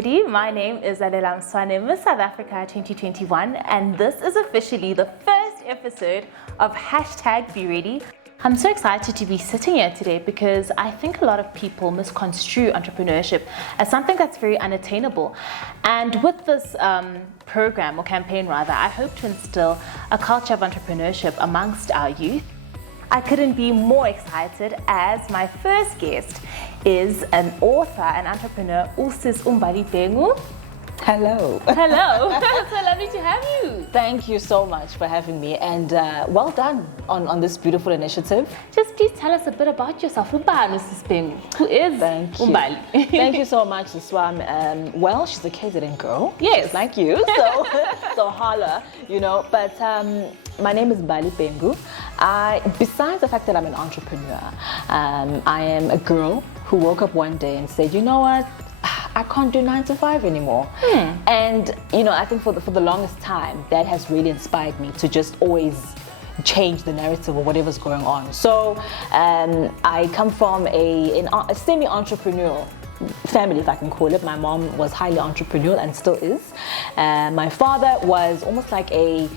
everybody. My name is Lalela Mswane, Miss South Africa 2021, and this is officially the first episode of #BeReady. I'm so excited to be sitting here today because I think a lot of people misconstrue entrepreneurship as something that's very unattainable. And with this program, or campaign rather, I hope to instill a culture of entrepreneurship amongst our youth. I couldn't be more excited as my first guest is an author and entrepreneur, Mbali Bhengu. Hello. Hello. So lovely to have you. Thank you so much for having me, and well done on this beautiful initiative. Just please tell us a bit about yourself. Mrs. Bhengu, who is Mbali? Thank you so much, Swam. Well, she's a KZN girl. Yes. Just like you. So holla, you know. But my name is Mbali Bhengu. Besides the fact that I'm an entrepreneur, I am a girl who woke up one day and said, you know what? I can't do 9 to 5 anymore. And you know, I think for the longest time, that has really inspired me to just always change the narrative of whatever's going on. So I come from a semi-entrepreneurial family, if I can call it. My mom was highly entrepreneurial and still is. My father was almost like a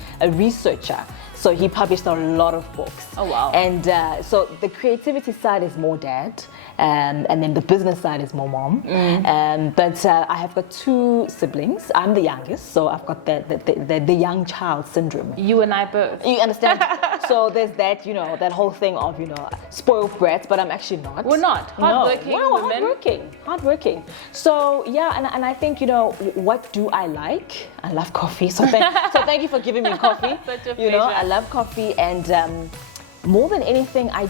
researcher. So he published a lot of books. Oh wow. And so the creativity side is more dad, and then the business side is more mom. But I have got 2 siblings. I'm the youngest, so I've got the young child syndrome. You and I both. You understand? So there's that, you know, that whole thing of, you know, spoiled brats, but I'm actually not. We're not. Hardworking women. Hardworking. So yeah, and I think, you know, what do I like? I love coffee. So thank you for giving me coffee. Such a you know, pleasure. I love coffee, and more than anything, I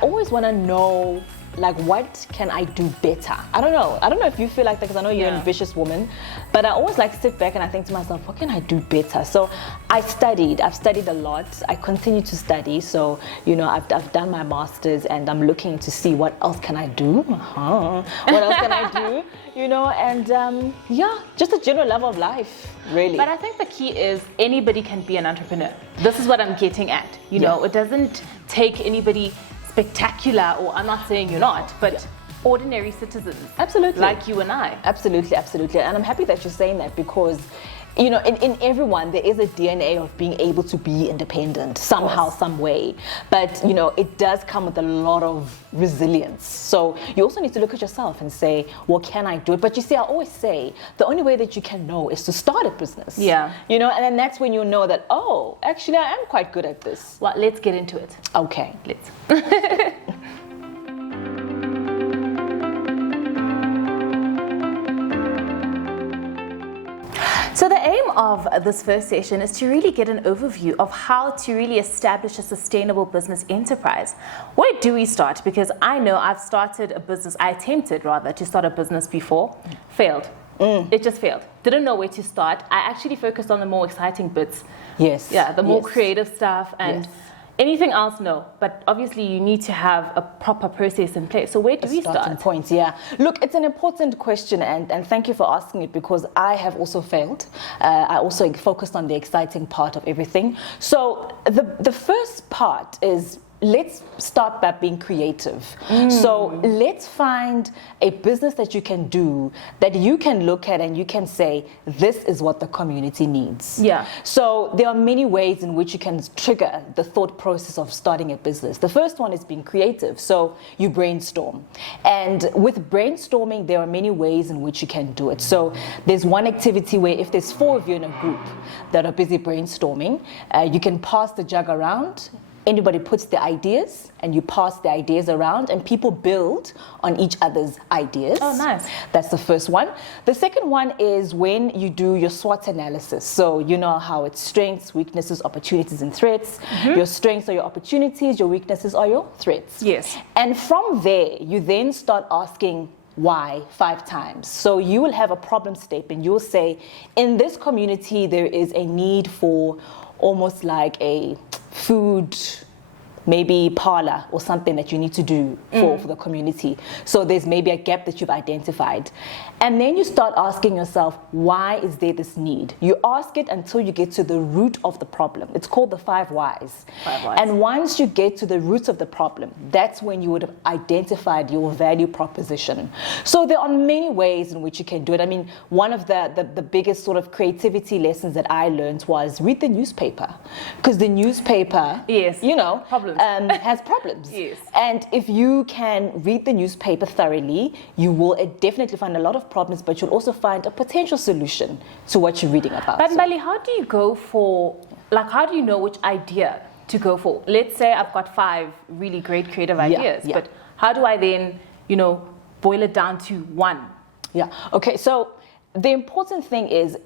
always want to know, like, what can I do better? I don't know if you feel like that, because I know you're an ambitious woman, but I always like sit back and I think to myself, what can I do better? So I've studied a lot. I continue to study. So, you know, I've done my master's, and I'm looking to see what else can I do. What else can I do? You know, and yeah, just a general love of life, really. But I think the key is anybody can be an entrepreneur. This is what I'm getting at. You know, it doesn't take anybody spectacular, or I'm not saying you're not, but ordinary citizens. Absolutely. Like you and I. Absolutely. And I'm happy that you're saying that, because you know, in everyone there is a DNA of being able to be independent somehow, some way. But you know, it does come with a lot of resilience. So you also need to look at yourself and say, well, can I do it? But you see, I always say the only way that you can know is to start a business. Yeah. You know, and then that's when you know that, oh, actually I am quite good at this. Well, let's get into it. Okay. Let's. So the aim of this first session is to really get an overview of how to really establish a sustainable business enterprise. Where do we start? Because I know I've started a business, I attempted rather to start a business before, failed. It just failed. Didn't know where to start. I actually focused on the more exciting bits. Yes. Yeah, the more creative stuff, and anything else, no. But obviously you need to have a proper process in place. So where do we start? Starting points, yeah. Look, it's an important question, and thank you for asking it, because I have also failed. I also focused on the exciting part of everything. So the first part is, let's start by being creative. So let's find a business that you can do, that you can look at and you can say, this is what the community needs. Yeah. So there are many ways in which you can trigger the thought process of starting a business. The first one is being creative. So you brainstorm. And with brainstorming, there are many ways in which you can do it. So there's one activity where if there's 4 of you in a group that are busy brainstorming, you can pass the jug around. Anybody puts the ideas, and you pass the ideas around, and people build on each other's ideas. Oh, nice. That's the first one. The second one is when you do your SWOT analysis. So you know how it's strengths, weaknesses, opportunities, and threats. Your strengths are your opportunities, your weaknesses are your threats. Yes. And from there, you then start asking why 5 times. So you will have a problem statement. You'll say, in this community, there is a need for almost like a food maybe parlor or something that you need to do for the community. So there's maybe a gap that you've identified. And then you start asking yourself, why is there this need? You ask it until you get to the root of the problem. It's called the 5 whys. 5 whys. And once you get to the root of the problem, that's when you would have identified your value proposition. So there are many ways in which you can do it. I mean, one of the biggest sort of creativity lessons that I learned was read the newspaper. Because the newspaper, yes, you know, has problems. Yes. And if you can read the newspaper thoroughly, you will definitely find a lot of problems, but you'll also find a potential solution to what you're reading about. But Mbali, how do you go for, like, how do you know which idea to go for? Let's say I've got 5 really great creative ideas, but how do I then, you know, boil it down to 1? Yeah, okay, so the important thing is,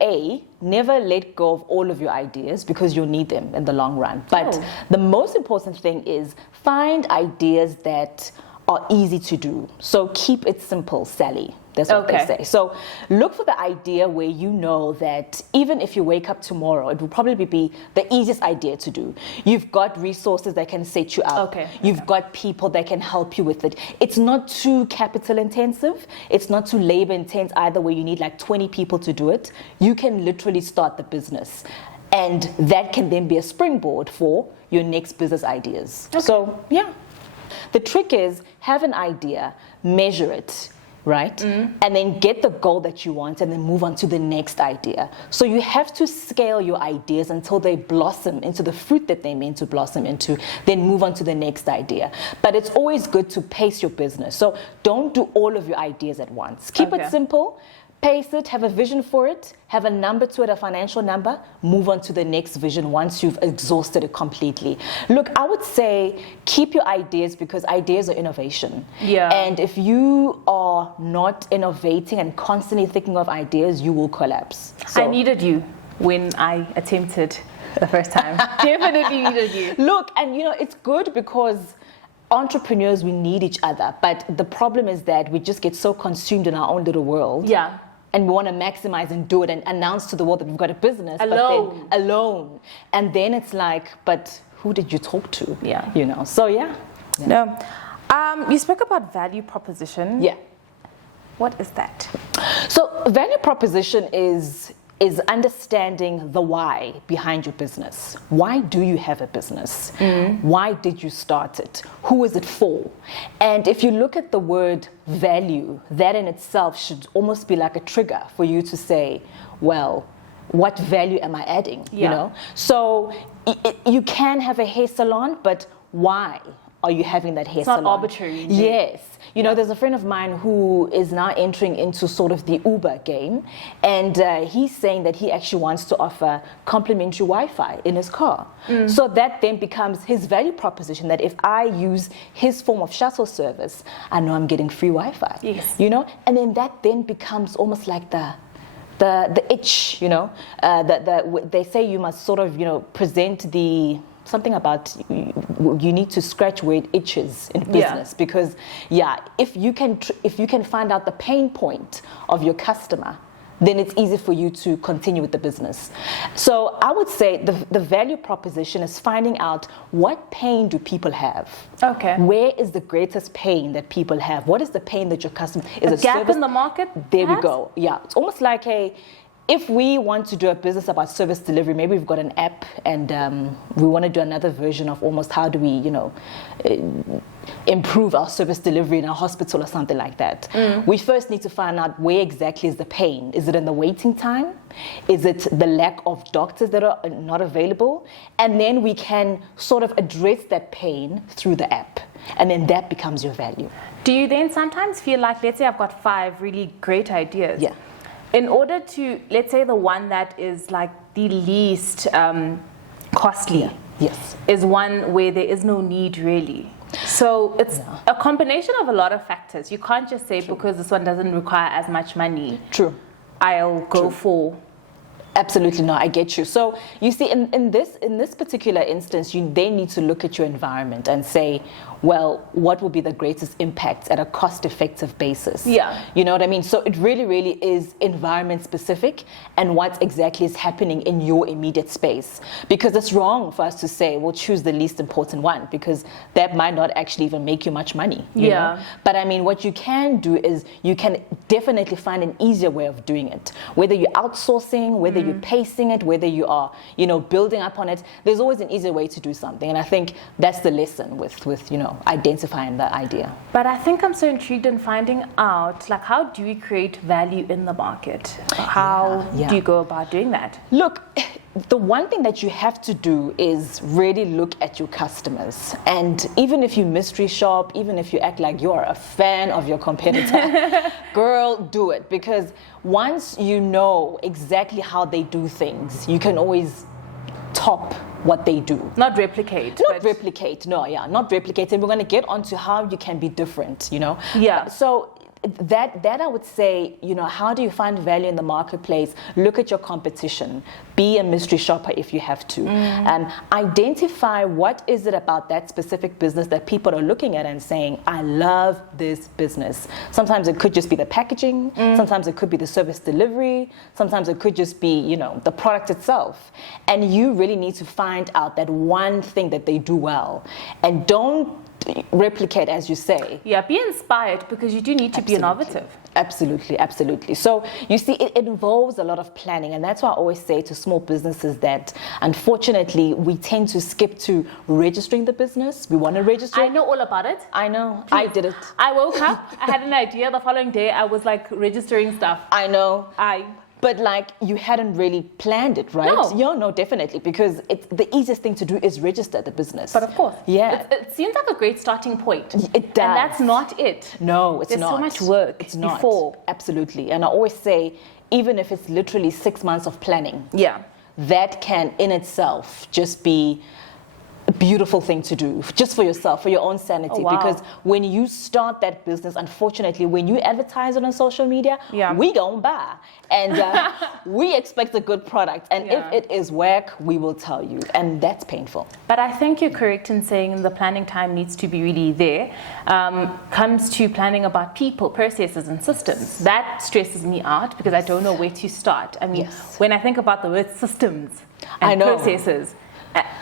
never let go of all of your ideas because you'll need them in the long run. But the most important thing is find ideas that are easy to do. So keep it simple, Sally. That's what they say. So look for the idea where you know that even if you wake up tomorrow, it will probably be the easiest idea to do. You've got resources that can set you up. You've got people that can help you with it. It's not too capital intensive. It's not too labor intense either, where you need like 20 people to do it. You can literally start the business. And that can then be a springboard for your next business ideas. So, yeah. The trick is have an idea, measure it, right? And then get the goal that you want and then move on to the next idea. So you have to scale your ideas until they blossom into the fruit that they're meant to blossom into, then move on to the next idea. But it's always good to pace your business. So don't do all of your ideas at once. Keep it simple. Pace it, have a vision for it, have a number to it, a financial number, move on to the next vision once you've exhausted it completely. Look, I would say keep your ideas because ideas are innovation. Yeah. And if you are not innovating and constantly thinking of ideas, you will collapse. So, I needed you when I attempted the first time. Definitely needed you. Look, and you know, it's good because entrepreneurs, we need each other. But the problem is that we just get so consumed in our own little world. Yeah. And we want to maximize and do it and announce to the world that we've got a business. Alone. But then alone. And then it's like, but who did you talk to? Yeah. You know, so yeah. No. You spoke about value proposition. Yeah. What is that? So value proposition is understanding the why behind your business. Why do you have a business? Why did you start it? Who is it for? And if you look at the word value, that in itself should almost be like a trigger for you to say, well, what value am I adding? You know? So you can have a hair salon, but why are you having that hair salon? It's not arbitrary. Yes. You know, there's a friend of mine who is now entering into sort of the Uber game, and he's saying that he actually wants to offer complimentary Wi-Fi in his car. So that then becomes his value proposition, that if I use his form of shuttle service, I know I'm getting free Wi-Fi. Yes. You know, and then that then becomes almost like the itch, you know, they say you must sort of, you know, present the something about you need to scratch where it itches in business, because if you can find out the pain point of your customer, then it's easy for you to continue with the business. So I would say the value proposition is finding out what pain do people have. Okay. Where is the greatest pain that people have? What is the pain that your customer is a gap in the market? There we go. Yeah, it's almost like if we want to do a business about service delivery, maybe we've got an app and we want to do another version of almost how do we, you know, improve our service delivery in a hospital or something like that. We first need to find out where exactly is the pain. Is it in the waiting time? Is it the lack of doctors that are not available? And then we can sort of address that pain through the app. And then that becomes your value. Do you then sometimes feel like, let's say I've got 5 really great ideas. Yeah. In order to, let's say the one that is like the least costly is one where there is no need really. So it's a combination of a lot of factors. You can't just say because this one doesn't require as much money, I'll go for. Absolutely, no, I get you. So you see, in this particular instance, you then need to look at your environment and say, well, what will be the greatest impact at a cost-effective basis? Yeah. You know what I mean? So it really is environment specific and what exactly is happening in your immediate space. Because it's wrong for us to say, well, choose the least important one, because that might not actually even make you much money. You know? But I mean, what you can do is you can definitely find an easier way of doing it. Whether you're outsourcing, whether you're pacing it, whether you are, you know, building up on it, there's always an easier way to do something. And I think that's the lesson with you know, identifying the idea. But I think I'm so intrigued in finding out, like, how do we create value in the market? How do you go about doing that? Look, the one thing that you have to do is really look at your customers. And even if you mystery shop, even if you act like you're a fan of your competitor, girl, do it. Because once you know exactly how they do things, you can always top what they do. Not replicate. Not replicate, no, not replicate. And we're going to get onto how you can be different, you know? Yeah. So that I would say, you know, how do you find value in the marketplace? Look at your competition. Be a mystery shopper if you have to. Identify what is it about that specific business that people are looking at and saying, I love this business. Sometimes it could just be the packaging. Sometimes it could be the service delivery. Sometimes it could just be, you know, the product itself. And you really need to find out that one thing that they do well. And don't replicate, as you say. Yeah, be inspired, because you do need to be innovative. Absolutely. So you see, it involves a lot of planning, and that's why I always say to small businesses that unfortunately we tend to skip to registering the business. We want to register. I know all about it. I know. Please. I did it. I woke up, I had an idea. The following day, I was like registering stuff. I know. But like, you hadn't really planned it, right? No. Yeah, no, definitely, because it's the easiest thing to do is register the business. But of course. Yeah. It seems like a great starting point. It does. And that's not it. No, it's There's not. so much work before. Absolutely. And I always say, even if it's literally 6 months of planning, that can in itself just be a beautiful thing to do, just for yourself, for your own sanity. Because when you start that business, unfortunately, when you advertise it on social media, we gon' buy. And we expect a good product. And if it is whack, we will tell you. And that's painful. But I think you're correct in saying the planning time needs to be really there. Comes to planning about people, processes, and systems. That stresses me out because I don't know where to start. I mean, when I think about the word systems and processes,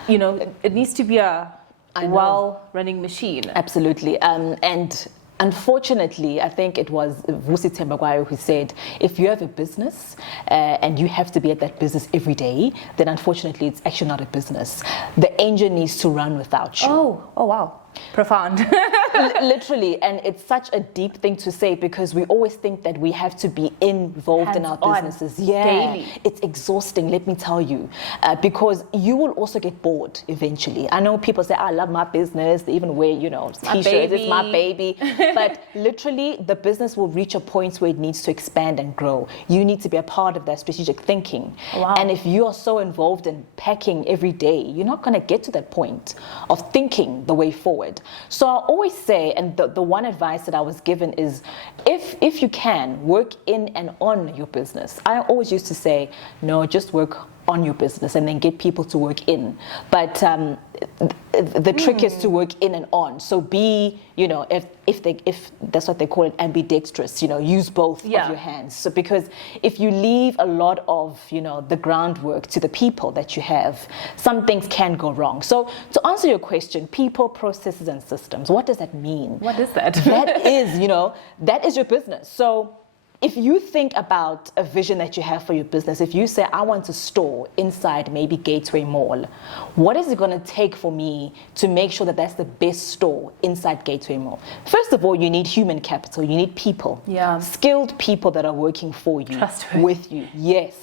you know, it needs to be a well-running machine. Absolutely. And unfortunately, I think it was Vusi Tembagwayo who said, if you have a business and you have to be at that business every day, then unfortunately, it's actually not a business. The engine needs to run without you. Oh wow. Profound. Literally, and it's such a deep thing to say because we always think that we have to be involved in our businesses. Daily. It's exhausting, let me tell you, because you will also get bored eventually. I know people say, I love my business, they even wear, you know, t-shirts, it's my baby. But literally, the business will reach a point where it needs to expand and grow. You need to be a part of that strategic thinking. And if you are so involved in packing every day, you're not going to get to that point of thinking the way forward. So I always say, and the one advice that I was given is, if you can, work in and on your business. I always used to say, no, just work on your business and then get people to work in. But the trick is to work in and on. So be, you know, if that's what they call it, ambidextrous, you know, use both of your hands. So because if you leave a lot of, you know, the groundwork to the people that you have, some things can go wrong. So to answer your question, people, processes, and systems, what does that mean? What is that? That is, you know, that is your business. So if you think about a vision that you have for your business, if you say, I want a store inside maybe Gateway Mall, what is it going to take for me to make sure that that's the best store inside Gateway Mall? First of all, you need human capital. You need people. Skilled people that are working for you, with you. Yes.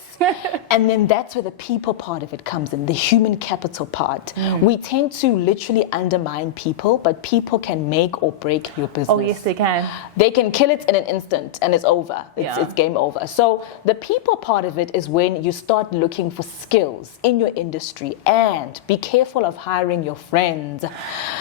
And then that's where the people part of it comes in, the human capital part. We tend to literally undermine people, but people can make or break your business. Oh, yes, they can. They can kill it in an instant and it's over. It's game over. So the people part of it is when you start looking for skills in your industry, and be careful of hiring your friends.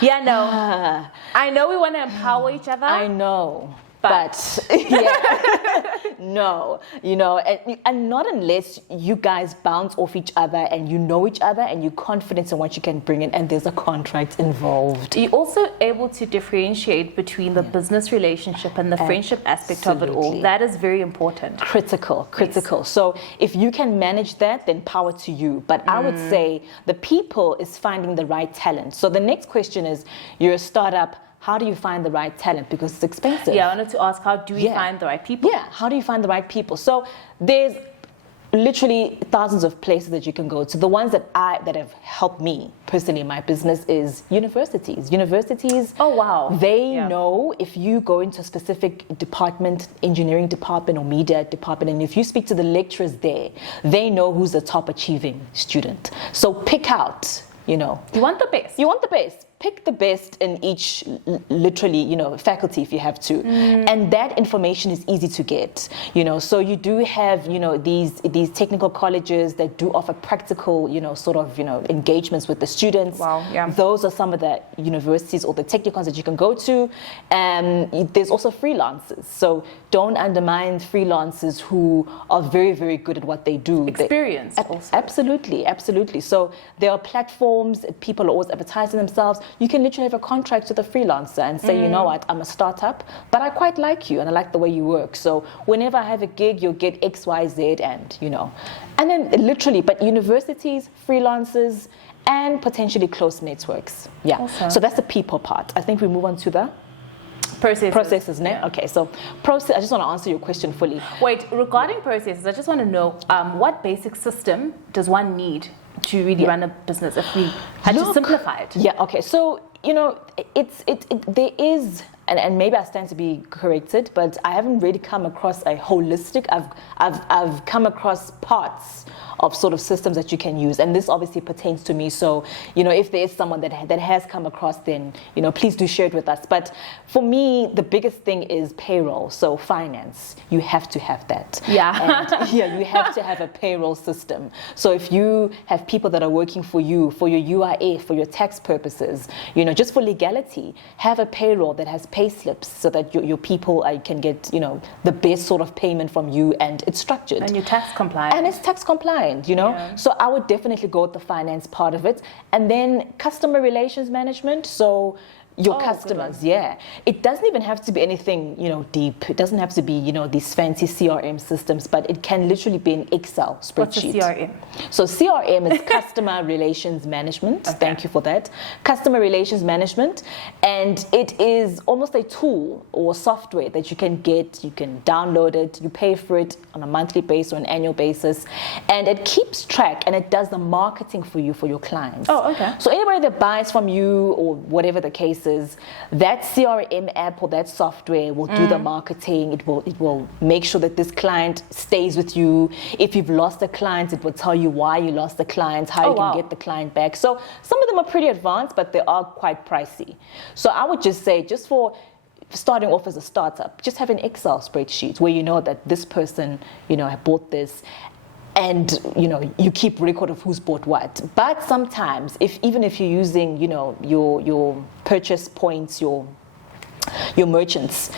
I know we want to empower each other. I know. But yeah, no, you know, and not unless you guys bounce off each other and you know each other and you're confident in what you can bring in and there's a contract involved. You're also able to differentiate between the business relationship and the friendship aspect of it all. That is very important. Critical. Yes. So if you can manage that, then power to you. But I would say the people is finding the right talent. So the next question is, you're a startup. How do you find the right talent? Because it's expensive. Yeah, I wanted to ask, how do we find the right people? Yeah, how do you find the right people? So there's literally thousands of places that you can go to. The ones that have helped me personally in my business is universities. Oh wow. They know if you go into a specific department, engineering department or media department, and if you speak to the lecturers there, they know who's the top achieving student. So pick out, you know. You want the best. You want the best. Pick the best in each, literally, you know, faculty if you have to. And that information is easy to get, you know. So you do have, you know, these technical colleges that do offer practical, you know, sort of, you know, engagements with the students. Wow, yeah. Those are some of the universities or the technicals that you can go to. And there's also freelancers. So don't undermine freelancers who are very, very good at what they do. Experienced also. Absolutely. So there are platforms, people are always advertising themselves. You can literally have a contract with a freelancer and say, you know what, I'm a startup, but I quite like you and I like the way you work. So whenever I have a gig, you'll get X, Y, Z, and, you know. And then literally, but universities, freelancers, and potentially close networks. Yeah. Awesome. So that's the people part. I think we move on to the processes. Yeah. Okay, so process. I just want to answer your question fully. Wait, regarding processes, I just want to know what basic system does one need to really run a business if we had to simplify it? Yeah, okay. So, you know, there is, and maybe I stand to be corrected, but I haven't really come across a holistic, I've come across parts of sort of systems that you can use, and this obviously pertains to me. So, you know, if there is someone that has come across, then, you know, please do share it with us. But for me, the biggest thing is payroll. So finance, you have to have that. Yeah. And, yeah, you have to have a payroll system. So if you have people that are working for you, for your UIF, for your tax purposes, you know, just for legality, have a payroll that has pay slips so that your people can get, you know, the best sort of payment from you, and it's structured. And you're tax compliant. And it's tax compliant. You know, so I would definitely go with the finance part of it, and then customer relations management. So your customers, it doesn't even have to be anything, you know, deep. It doesn't have to be, you know, these fancy CRM systems, but it can literally be an Excel spreadsheet. What's a CRM? So CRM is customer relations management. Okay. Thank you for that. Customer relations management, and it is almost a tool or software that you can get. You can download it. You pay for it on a monthly basis or an annual basis, and it keeps track and it does the marketing for you, for your clients. Oh, okay. So anybody that buys from you or whatever the case is, that CRM app or that software will do the marketing. It will make sure that this client stays with you. If you've lost a client, it will tell you why you lost the client, how you can get the client back. So some of them are pretty advanced, but they are quite pricey. So I would just say, just for starting off as a startup, just have an Excel spreadsheet where you know that this person, you know, bought this. And, you know, you keep record of who's bought what. But sometimes, even if you're using, you know, your purchase points, your merchants,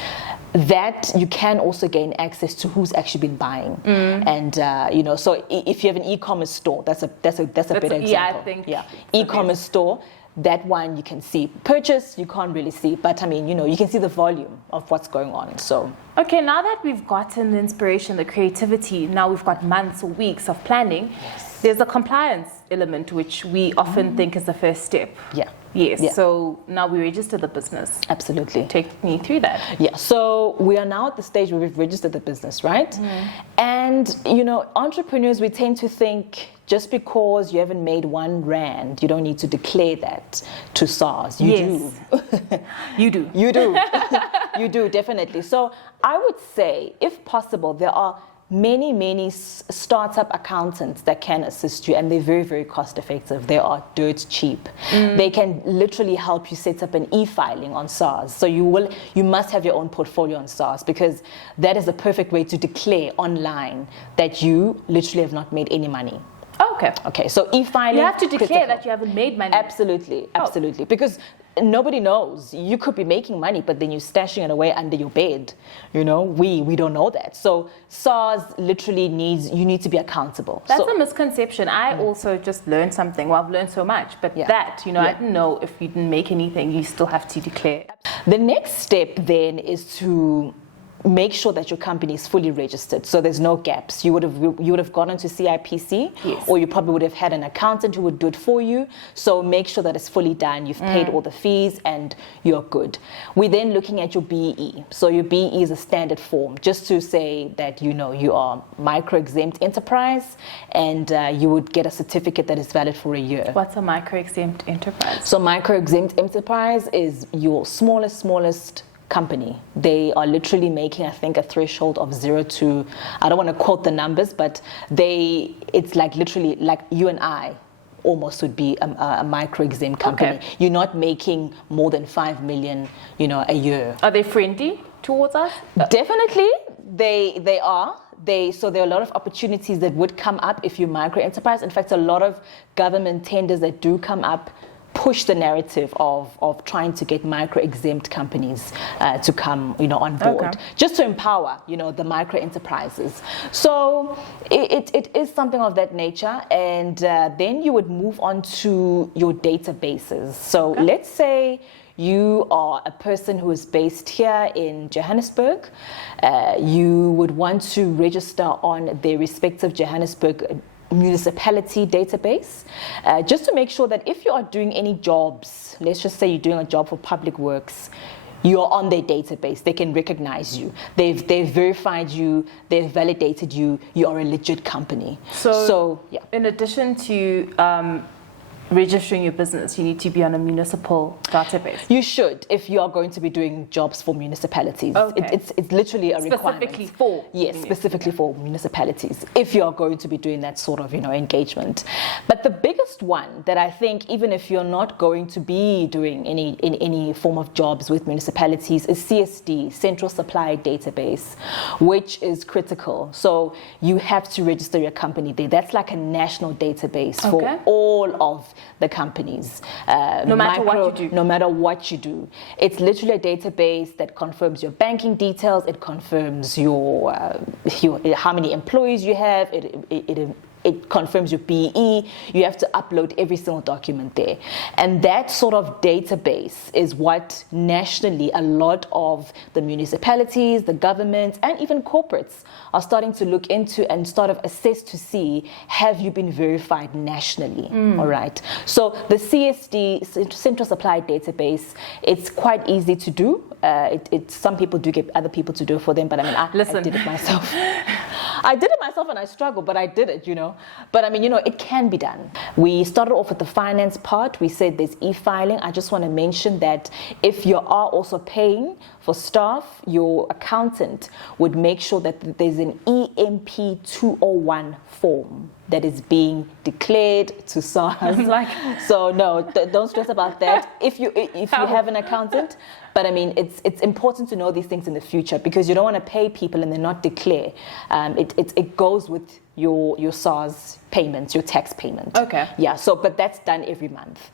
that you can also gain access to who's actually been buying. And, you know, so if you have an e-commerce store, that's a better example. Yeah, I think. Yeah, e-commerce store. That one you can see. Purchase, you can't really see, but I mean, you know, you can see the volume of what's going on. So okay, now that we've gotten the inspiration, the creativity, now we've got months or weeks of planning. There's a compliance element, which we often think is the first step. Yes. So now we register the business. Absolutely. Take me through that. Yeah. So we are now at the stage where we've registered the business, right? And, you know, entrepreneurs, we tend to think just because you haven't made R1, you don't need to declare that to SARS. You do. You do. You do. You do, definitely. So I would say, if possible, there are many startup accountants that can assist you, and they're very, very cost effective. They are dirt cheap. They can literally help you set up an e-filing on SARS. So you must have your own portfolio on SARS, because that is the perfect way to declare online that you literally have not made any money. Okay. So e-filing. You have to declare that you haven't made money. Absolutely. Because nobody knows. You could be making money, but then you're stashing it away under your bed. We don't know that. So SARS literally you need to be accountable. That's a misconception. I also just learned something. Well, I've learned so much, but I didn't know if you didn't make anything, you still have to declare. The next step then is to make sure that your company is fully registered, so there's no gaps. You would have gone into CIPC, yes, or you probably would have had an accountant who would do it for you. So make sure that it's fully done. You've paid all the fees and you're good. We're then looking at your BE. So your BE is a standard form, just to say that you are micro-exempt enterprise, and you would get a certificate that is valid for a year. What's a micro-exempt enterprise? So micro-exempt enterprise is your smallest company. They are literally making, I think, a threshold of 0 to, I don't want to quote the numbers, but it's like literally like you and I almost would be a micro-exempt company. Okay. You're not making more than 5 million, a year. Are they friendly towards us? Definitely, they are. So there are a lot of opportunities that would come up if you're micro-enterprise. In fact, a lot of government tenders that do come up push the narrative of trying to get micro-exempt companies to come, on board, just to empower, the micro-enterprises. So it is something of that nature, and then you would move on to your databases. So let's say you are a person who is based here in Johannesburg. You would want to register on their respective Johannesburg municipality database, just to make sure that if you are doing any jobs, let's just say you're doing a job for public works, you're on their database. They can recognize you. They've verified you. They've validated you. You are a legit company. So yeah. In addition to registering your business, you need to be on a municipal database. You should, if you are going to be doing jobs for municipalities. Okay. It's literally a requirement. Specifically for? Yes, specifically for municipalities, if you are going to be doing that sort of, engagement. But the biggest one that I think, even if you're not going to be doing any form of jobs with municipalities, is CSD, Central Supply Database, which is critical. So you have to register your company there. That's like a national database for all of the companies, no matter what you do. No matter what you do, it's literally a database that confirms your banking details. It confirms your how many employees you have. It confirms your BE. You have to upload every single document there. And that sort of database is what nationally a lot of the municipalities, the governments, and even corporates are starting to look into and sort of assess to see, have you been verified nationally? All right. So the CSD, Central Supply Database, it's quite easy to do. Some people do get other people to do it for them, but I did it myself. I did it myself and I struggled, but I did it, But it can be done. We started off with the finance part. We said there's e-filing. I just want to mention that if you are also paying for staff, your accountant would make sure that there's an EMP 201 form that is being declared to SARS. So no, don't stress about that. If you have an accountant, but it's important to know these things in the future, because you don't want to pay people and then not declare. It goes with your SARS payments, your tax payment. Okay. Yeah. So, but that's done every month.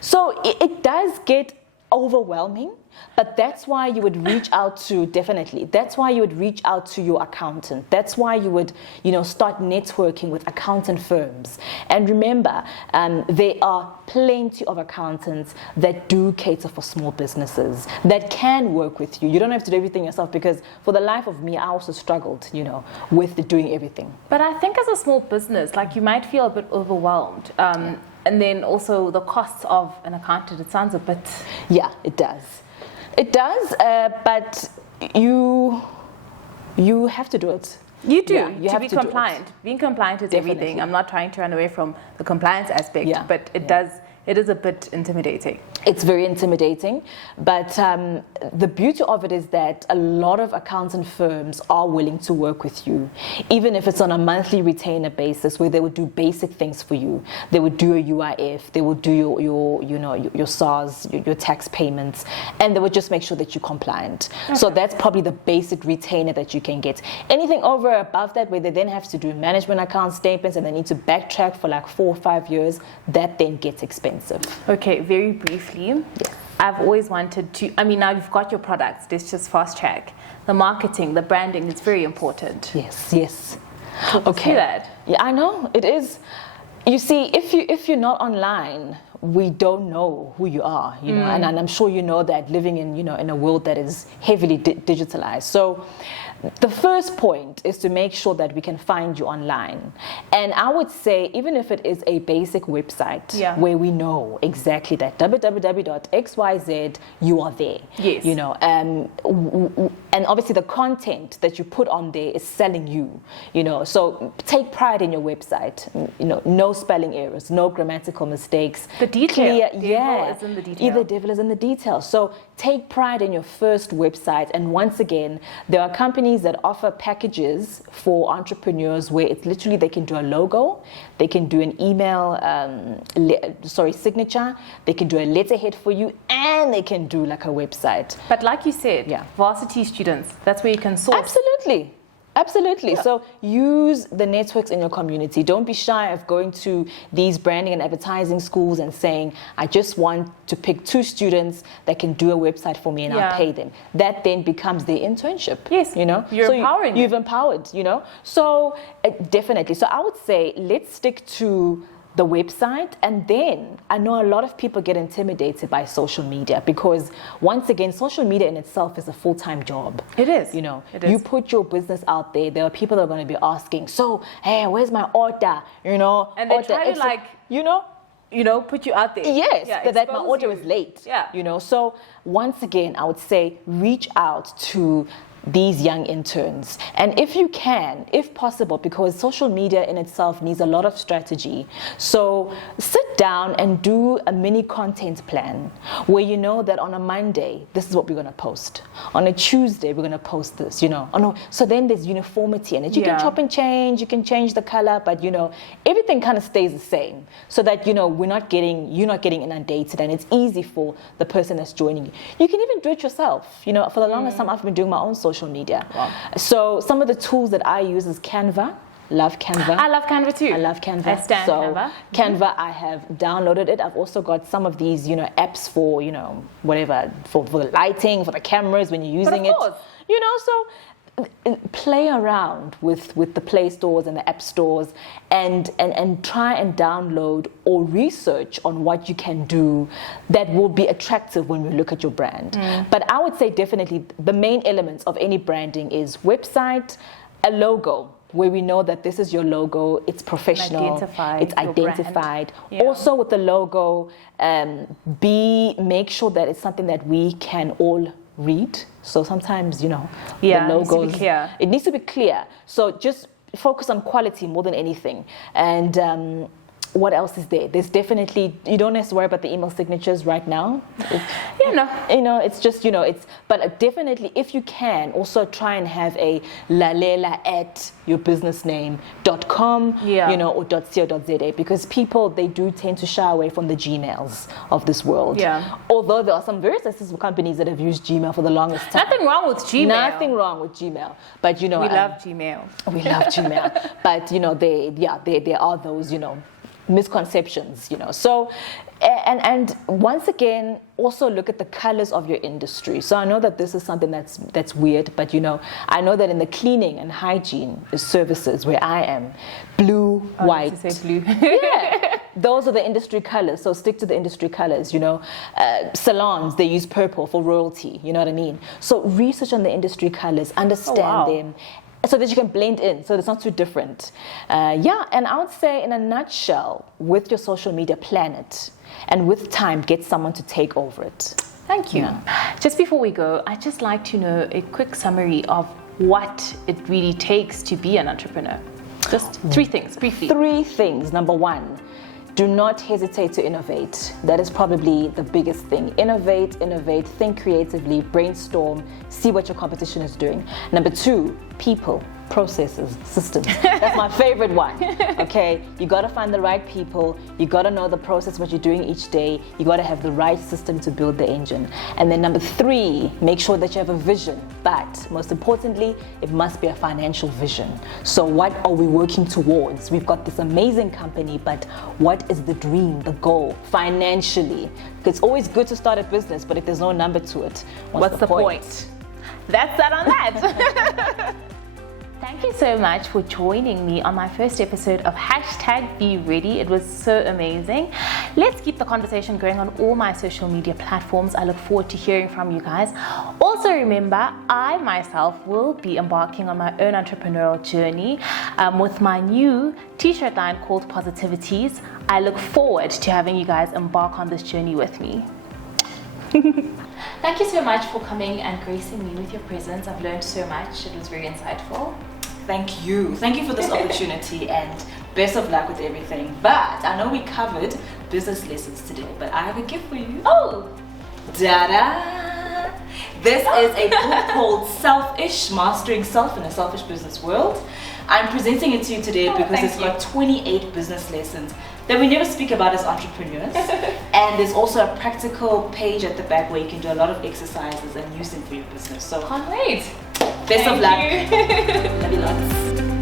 So it does get overwhelming. But that's why you would reach out to, definitely, that's why you would reach out to your accountant. That's why you would, start networking with accountant firms. And remember, there are plenty of accountants that do cater for small businesses, that can work with you. You don't have to do everything yourself, because for the life of me, I also struggled, with doing everything. But I think as a small business, you might feel a bit overwhelmed. And then also the costs of an accountant, it sounds a bit... Yeah, it does. It does, but you have to do it. You do, yeah, you to be compliant. Being compliant is Definitely. everything. I'm not trying to run away from the compliance aspect, but it is a bit intimidating. It's very intimidating, but the beauty of it is that a lot of accountant firms are willing to work with you, even if it's on a monthly retainer basis, where they would do basic things for you. They would do a UIF, they would do your SARS, your tax payments, and they would just make sure that you're compliant. Okay. So that's probably the basic retainer that you can get. Anything over above that, where they then have to do management account statements and they need to backtrack for 4 or 5 years, that then gets expensive. Okay, very briefly, I've always wanted to, I mean, now you've got your products, let's just fast track. The marketing, the branding is very important. Yes. Okay. That. Yeah, I know, it is. You see, if you're not online, we don't know who you are, you know, and I'm sure you know that living in, you know, in a world that is heavily digitalized. So the first point is to make sure that we can find you online. And I would say, even if it is a basic website where we know exactly that www.xyz, you are there. Yes. You know, and obviously the content that you put on there is selling you, you know. So take pride in your website, you know, no spelling errors, no grammatical mistakes. The detail. Devil is in the detail. The devil is in the details. So take pride in your first website. And once again, there are companies that offer packages for entrepreneurs where it's literally they can do a logo, they can do an email signature, they can do a letterhead for you, and they can do like a website. But like you said, varsity students, that's where you can source. Absolutely. Yeah. So use the networks in your community. Don't be shy of going to these branding and advertising schools and saying, I just want to pick 2 students that can do a website for me and I'll pay them. That then becomes their internship. Yes. You know, you're empowering. You've empowered, you know. So definitely. So I would say let's stick to the website, and then I know a lot of people get intimidated by social media because once again, social media in itself is a full-time job. It is. You know, you put your business out there, there are people that are going to be asking, so, hey, where's my order? You know, and they try to like, you know, put you out there. Yes, that my order is late. Yeah. You know, so once again, I would say reach out to these young interns, and if you can, if possible, because social media in itself needs a lot of strategy, so sit down and do a mini content plan where you know that on a Monday this is what we're going to post, on a Tuesday we're going to post this, you know. So then there's uniformity in it. You can chop and change, you can change the color, but you know, everything kind of stays the same, so that you know you're not getting inundated, and it's easy for the person that's joining you. You can even do it yourself. You know, for the longest time I've been doing my own social media. Wow. So some of the tools that I use is Canva. Love Canva. I love Canva too. I love Canva. I stand Canva. Canva, I have downloaded it. I've also got some of these, you know, apps for, you know, whatever, for the lighting, for the cameras when you're using it. You know, so play around with the Play stores and the app stores and try and download or research on what you can do that will be attractive when we look at your brand. But I would say definitely the main elements of any branding is website, a logo, where we know that this is your logo, it's professional, it's identified. Also with the logo, make sure that it's something that we can all read. So sometimes, you know, the logos, it needs to be clear. So just focus on quality more than anything. And what else is there? There's definitely, you don't have to worry about the email signatures right now. You know, it's just, you know, but definitely if you can, also try and have a Lalela at yourbusinessname.com, you know, or .co.za, because people, they do tend to shy away from the Gmails of this world. Although there are some very successful companies that have used Gmail for the longest time. Nothing wrong with Gmail. Nothing wrong with Gmail. But, you know, we love Gmail. We love Gmail. But, you know, there are those, you know, misconceptions, you know. So, and once again, also look at the colors of your industry. So I know that this is something that's weird, but you know, I know that in the cleaning and hygiene services where I am, blue, white. To say blue. Those are the industry colors. So stick to the industry colors, you know. Salons, they use purple for royalty, you know what I mean? So research on the industry colors, understand them, so that you can blend in, so it's not too different. And I would say in a nutshell, with your social media, plan it. And with time, get someone to take over it. Thank you. Just before we go, I'd just like to know a quick summary of what it really takes to be an entrepreneur. Just 3 things, briefly. 3 things. Number 1, do not hesitate to innovate. That is probably the biggest thing. Innovate, think creatively, brainstorm, see what your competition is doing. Number 2, people. processes, systems. That's my favorite one. Okay, you got to find the right people, you got to know the process, what you're doing each day, you got to have the right system to build the engine. And then number 3, make sure that you have a vision, but most importantly, it must be a financial vision. So what are we working towards? We've got this amazing company, but what is the dream, the goal financially? It's always good to start a business, but if there's no number to it, what's the point? That's that on that. Thank you so much for joining me on my first episode of #BeReady. It was so amazing. Let's keep the conversation going on all my social media platforms. I look forward to hearing from you guys. Also remember, I myself will be embarking on my own entrepreneurial journey with my new t-shirt line called Positivities. I look forward to having you guys embark on this journey with me. Thank you so much for coming and gracing me with your presence. I've learned so much. It was very insightful. Thank you for this opportunity, and best of luck with everything. But I know we covered business lessons today, but I have a gift for you. Oh! Da-da! This is a book called Selfish, Mastering Self in a Selfish Business World. I'm presenting it to you today because it's got 28 business lessons that we never speak about as entrepreneurs. And there's also a practical page at the back where you can do a lot of exercises and use them for your business. So Can't wait. best of luck. Thank you. Love you lots.